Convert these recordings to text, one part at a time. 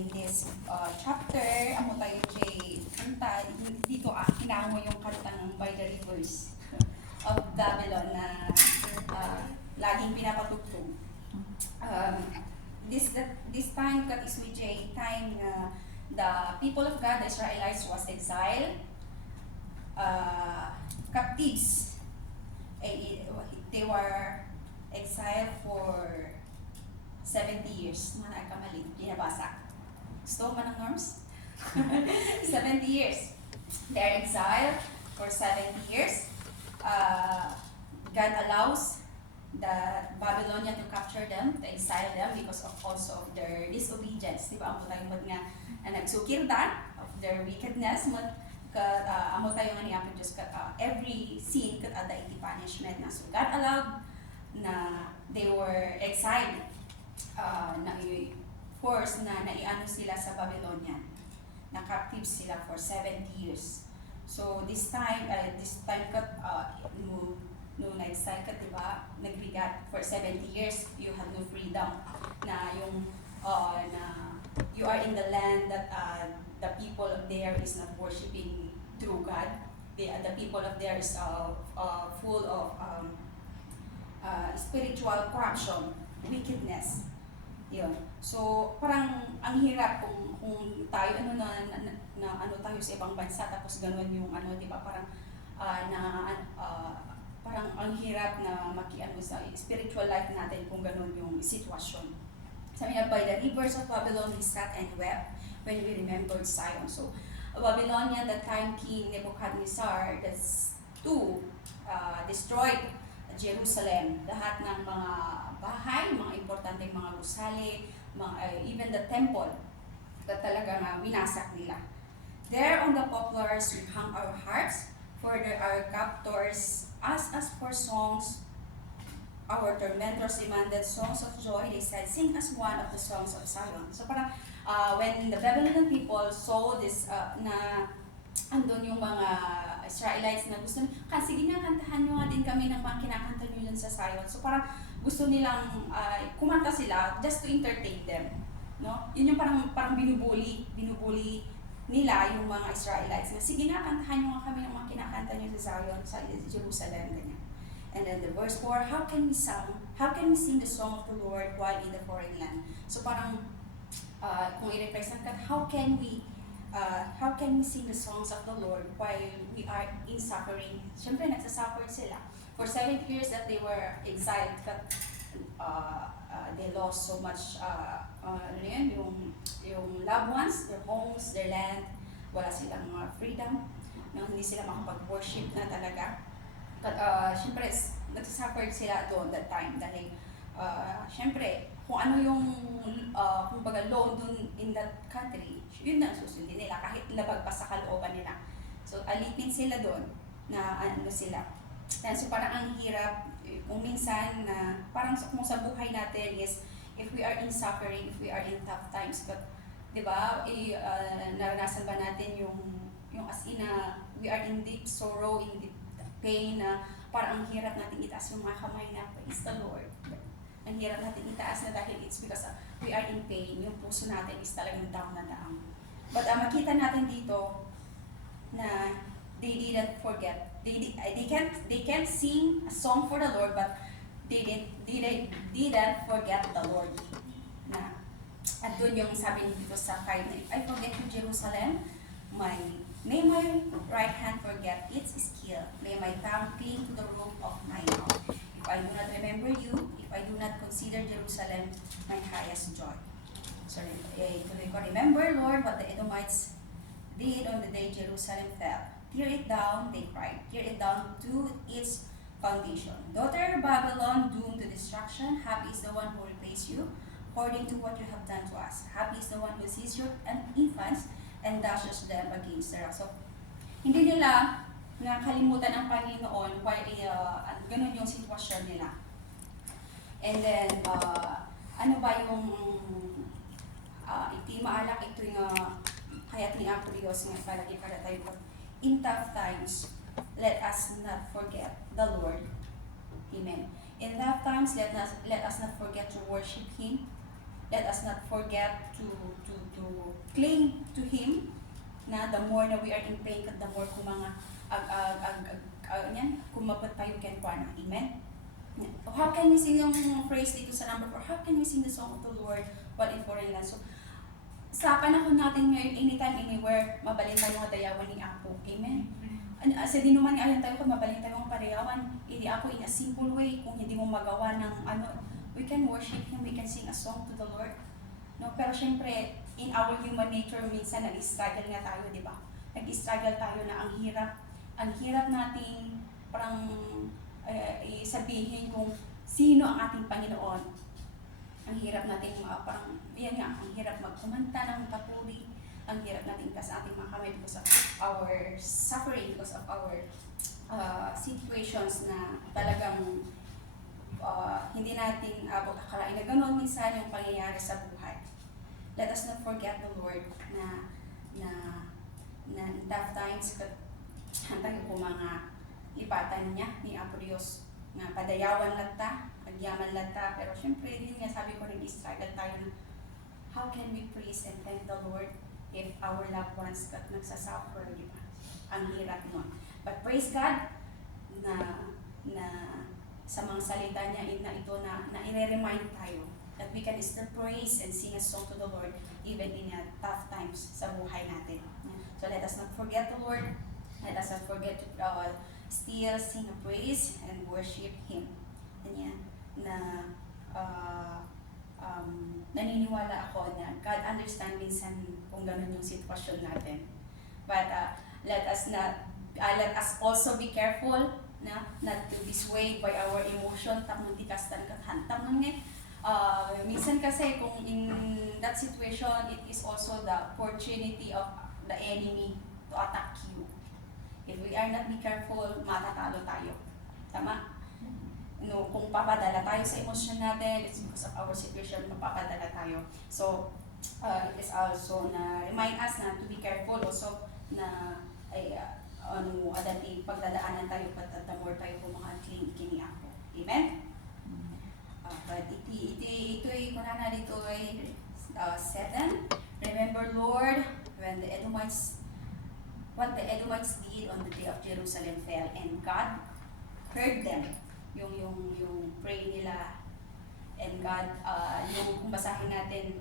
in this chapter, amo tayo kay kanta, dito hinamo yung kantang By the Rivers of Babylon na laging pinapatugtog. This time kat is which a time na the people of God, the Israelites, was exiled, captives. They were exiled for 70 years. Mga nagkamali, binabasa. Gusto mo ng norms? 70 years. They're exiled for 70 years. God allows the Babylonian to capture them, to exile them because of also of their disobedience. Diba? Amo tayo nga nagsukirdan of their wickedness. Amo tayo nga niya Diyos every sin kat ada iti punishment na. So God allowed na they were exiled, na force na naiano sila sa Babylonian, na captive sila for 70 years. So this time kat no na-exile ka, diba? Nagbigat for 70 years, you have no freedom. Na yung na you are in the land that the people of there is not worshiping true God. The people of there is full of spiritual corruption, wickedness. Yun. So, parang ang hirap kung tayo ano tayo sa ibang bansa tapos gano'n yung di ba parang parang ang hirap na makiano sa spiritual life natin kung gano'n yung sitwasyon. Sabi na, by the rivers of Babylon we sat and wept when we remembered Zion. So, Babylonian, that time King Nebuchadnezzar, that's destroyed Jerusalem. Lahat ng mga bahay, mga importanteng mga gusali, even the temple, that talaga winasak nila. There on the poplars we hung our hearts, for our captors asked us for songs. Our tormentors demanded songs of joy. They said, sing us one of the songs of Zion. So parang when the Babylonian people saw this, na andun yung mga Israelites na gusto nila, sige nga, kantahan nyo nga din kami ng mga kinakanta nyo dyan sa Zion. So parang gusto nilang kumanta sila just to entertain them. No? Yun yung parang binubuli nila yung mga Israelites na sige nga, kantahan nyo nga kami ng mga kinakanta nyo sa Zion, sa Jerusalem, ganyan. And then the verse 4, how can we sing the song of the Lord while in the foreign land? So parang kung i-represent ka, how can we sing the songs of the Lord while we are in suffering? Siyempre, nagsasuffer sila. For 7 years that they were exiled, they lost so much, yung loved ones, their homes, their land, wala silang mga freedom, hindi sila makapag-worship na talaga. Siyempre, nagsasuffer sila doon that time dahil siyempre, kung ano yung kumbaga law doon in that country, yun na susundin nila kahit labag pa sa kalooban nila. So, alipin sila doon na sila. And so, parang ang hirap kung minsan na parang kung sa buhay natin is if we are in suffering, if we are in tough times, but di ba, naranasan ba natin yung as in na we are in deep sorrow, in deep pain, na parang ang hirap natin itaas yung mga kamay na praise the Lord. Ang hirap natin itaas na dahil it's because we are in pain. Yung puso natin is talagang down na down. But makita natin dito na they didn't forget. They can't sing a song for the Lord, but they didn't forget the Lord. Na at doon yung sabi dito sa kay I forget you, Jerusalem, may my right hand forget its skill. May my tongue cling to the roof of my mouth. If I do not remember you, if I do not consider Jerusalem my highest joy. So, remember, Lord, what the Edomites did on the day Jerusalem fell. Tear it down, they cried. Tear it down to its foundation. Daughter Babylon, doomed to destruction, happy is the one who replaces you, according to what you have done to us. Happy is the one who sees your infants and dashes them against the rock. So, hindi nila nakalimutan ang Panginoon while ganun yung sitwasyon nila. And then, ano ba yung iti maalak ito yung kaya't ni Apo Diyos nga palagi para tayo in tough times, let us not forget the Lord. Amen. In tough times, let us not forget to worship Him. Let us not forget to cling to Him, na the more na we are in pain, the more kung mga kumabot tayo ken kuana. Amen? How can we sing yung praise dito sa number 4? How can we sing the song of the Lord while in foreign land? So, sa panahon natin ngayon, anytime, anywhere, mabalin tayo mga dayawan ni Apo. Amen? Sa di naman ayon tayo kung mabalin tayo mga padayawan, hindi ako in a simple way, kung hindi mo magawa ng we can worship Him, we can sing a song to the Lord. No? Pero syempre, in our human nature, minsan nag-struggle nga tayo, di ba? Nag-struggle tayo na ang hirap nating parang sabihin kung sino ang ating Panginoon. Ang hirap nating parang, yan nga, ang hirap magkumanta ng papuri, ang hirap nating sa ating mga kamay because of our suffering, because of our situations na talagang hindi natin akalain na gano'n minsan yung pangyayari sa buhay. Let us not forget the Lord na in tough times, hantay ko mga lipatan niya ni Apo Diyos na padayawan lata, pagyaman lata, pero syempre din nga sabi ko nag-struggle tayo na how can we praise and thank the Lord if our loved ones got nagsasuffer, di ba? Ang hirap nun. But praise God na sa mga salita niya na ito na i-remind tayo that we can still praise and sing a song to the Lord even in tough times sa buhay natin. So let us not forget the Lord. Let us not forget to still sing a praise and worship Him. Ganyan, na naniniwala ako na God understand minsan kung gano'n yung sitwasyon natin. But let us also be careful not to be swayed by our emotion. Tamang tikastan kathantam nun minsan kasi kung in that situation, it is also the opportunity of the enemy to attack you. If we are not be careful, matatalo tayo. Tama? No, kung papadala tayo sa emosyon natin, it's because of our situation, mapapadala tayo. So, it is also na remind us na to be careful also na dati pagdadaanan tayo pagtatamor tayo kung mga kini ako. Amen? But ito'y kunana dito ay 7. Remember, Lord, when what the Edomites did on the day of Jerusalem fell, and God heard them. Yung pray nila, and God, yung basahin natin,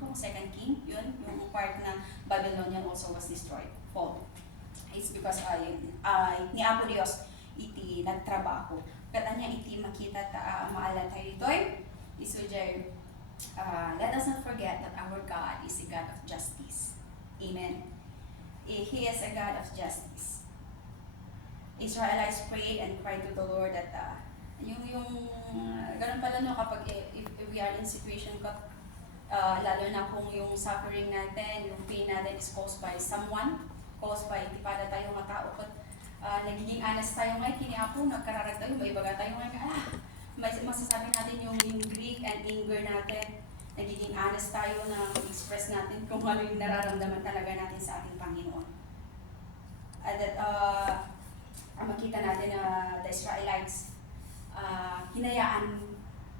kung 2 King, yun, yung part na Babylonian also was destroyed, fall. It's because ni Apo Dios iti nagtrabaho. Kata niya iti makita maala tayo ditoy. Let us not forget that our God is a God of justice. Amen. He is a God of justice. Israelites prayed and cried to the Lord that ganun pala no kapag if we are in situation lalo na kung yung suffering natin, yung pain natin is caused by someone, caused by di para tayo mga tao nagiging honest tayo ngayon, kiniapo, nagkararag tayo, may ibaga tayo ngayon, masasabi natin yung grief and anger natin, nagiging honest tayo na express natin kung ano yung nararamdaman talaga natin sa ating Panginoon. Makita natin na the Israelites,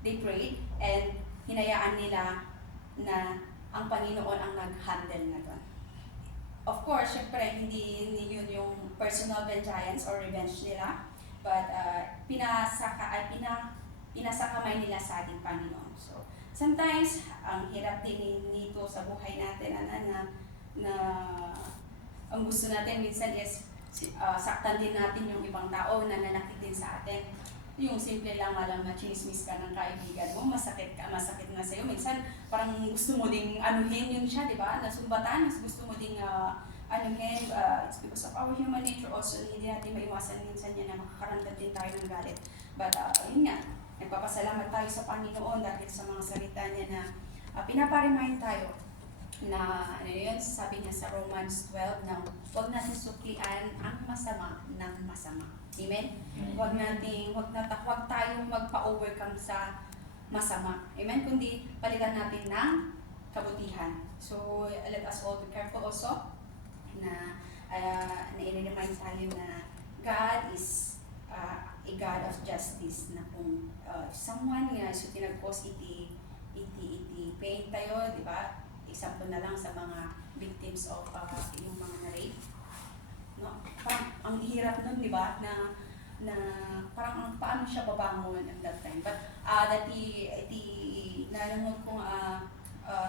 they prayed, and hinayaan nila na ang Panginoon ang nag-handle na doon. Of course, syempre, hindi yun yung personal vengeance or revenge nila, but pinasakamay nila sa ating Panginoon. So, sometimes, ang hirap din nito sa buhay natin, na ang gusto natin minsan is saktan din natin yung ibang tao na nanakit din sa atin. Yung simple lang na-chinismis ka ng kaibigan mo, masakit na sa'yo. Minsan, parang gusto mo ding anuhin yun siya, di ba? Nasumbatan, gusto mo ding anuhin. It's because of our human nature also, hindi natin maiwasan minsan yan na makakaramdam din tayo ng galit. But, yun nga, nagpapasalamat tayo sa Panginoon dahil sa mga salita niya na pinaparemind tayo na yun, sabi niya sa Romans 12 na huwag natin suklian ang masama ng masama. Amen? Huwag tayong magpa-overcome sa masama. Amen? Kundi palitan natin ng kabutihan. So, let us all be careful also na i-remind tayo na God is a God of justice, na kung someone nga so tinag-cause iti pain tayo, di ba? example na lang sa mga victims of yung mga na-rape. No? Parang ang hirap nun, di ba? Na parang paano siya babangon at that time. But the nalunod kong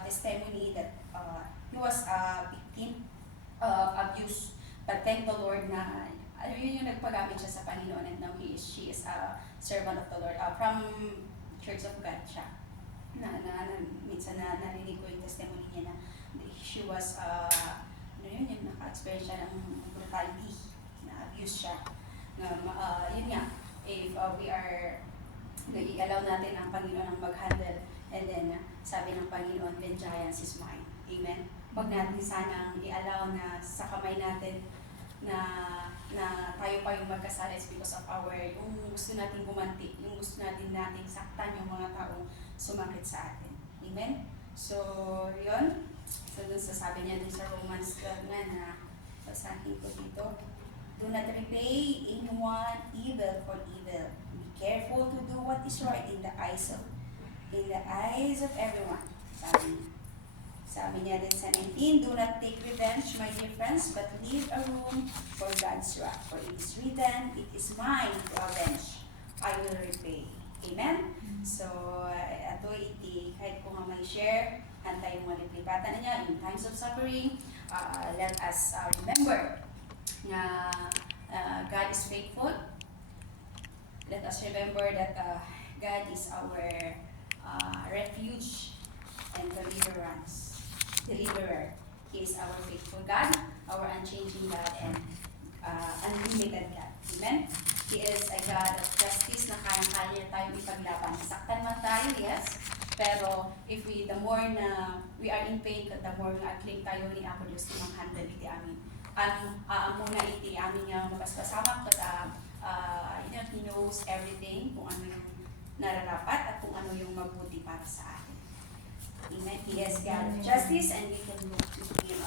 testimony that he was a victim of abuse. But thank the Lord na yun yung nagpagamit siya sa Panginoon, and now she is a servant of the Lord. From Church of God siya. Minsan narinig ko yung testimony niya na she was, yung naka-experience siya ng brutality, na abuse siya. Yun nga, if we are, i-allow natin ang Panginoon ang mag-handle, and then sabi ng Panginoon, vengeance is mine. Amen? Huwag natin sanang i-allow na sa kamay natin na tayo pa yung magkasala is because of yung gusto natin gumanti, yung gusto natin saktan yung mga taong sumakit sa atin. Amen? So, yun. So, dun sasabi niya dun sa Romans 12 na basahin ko dito. Do not repay anyone evil for evil. Be careful to do what is right in the eyes of everyone. Sabi niya din sa 19, do not take revenge, my dear friends, but leave a room for God's wrath. For it is written, it is mine to avenge. I will repay. Amen? So, ito kahit po nga may share, antay mo malipipatan na niya in times of suffering. Let us remember na God is faithful. Let us remember that God is our refuge and deliverer. He is our faithful God, our unchanging God, and unlimited God. Amen? He is a God of justice na kayang-kaya tayo ipaglaban. Saktan man tayo, yes. Pero the more na we are in pain, the more na cling tayo ni Apo Diyos na mag-handle iti amin. Muna iti amin nga mapaspasamak, but He knows everything, kung ano yung nararapat at kung ano yung mabuti para sa atin. Amen. He is God of justice, and we can look to Him.